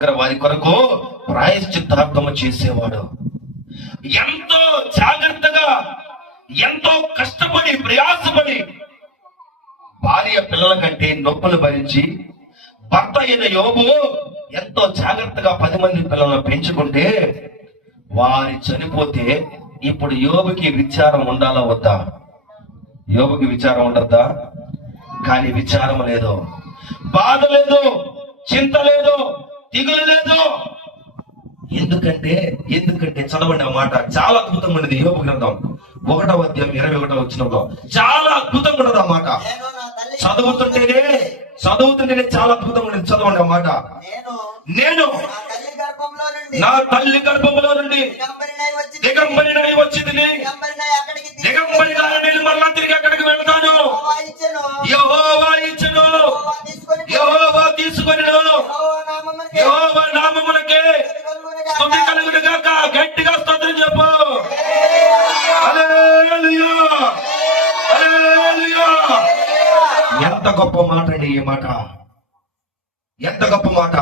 దగ్గర వారి కొరకు ప్రాయశ్చిత్తార్థము చేసేవాడు. ఎంతో జాగ్రత్తగా ఎంతో కష్టపడి ప్రయాసపడి భార్య పిల్లల కంటే నొప్పులు భరించి భర్త అయిన యోబు ఎంతో జాగ్రత్తగా పది మంది పిల్లలను పెంచుకుంటే వారి చనిపోతే ఇప్పుడు యోబుకి విచారం ఉండాలా వద్దా? యోబుకి విచారం ఉండద్దా? కానీ విచారం లేదు. బాధ లేదు చింత లేదు దిగులు లేదు ఎందుకంటే ఎందుకంటే చదవండి ఆ మాట. చాలా అద్భుతంగా ఉండేది యోగ గ్రంథం. ఒకటో అధ్యాయం ఇరవై ఒకటో వచ్చినంలో చాలా అద్భుతంగా ఉండదు ఆ మాట. చదువుతుంటేనే చదువుతుంటేనే చాలా అద్భుతంగా ఉండేది చదవండి ఆ మాట. నేను నా తల్లి గర్భంలో నుండి దిగంబరినై వచ్చి దిగంబరినై వచ్చింది. దిగంబరినై అక్కడికి దిగి దిగంబరిగా నేను మరలా తిరిగి ఎంత గొప్ప మాట అండి ఈ మాట? ఎంత గొప్ప మాట?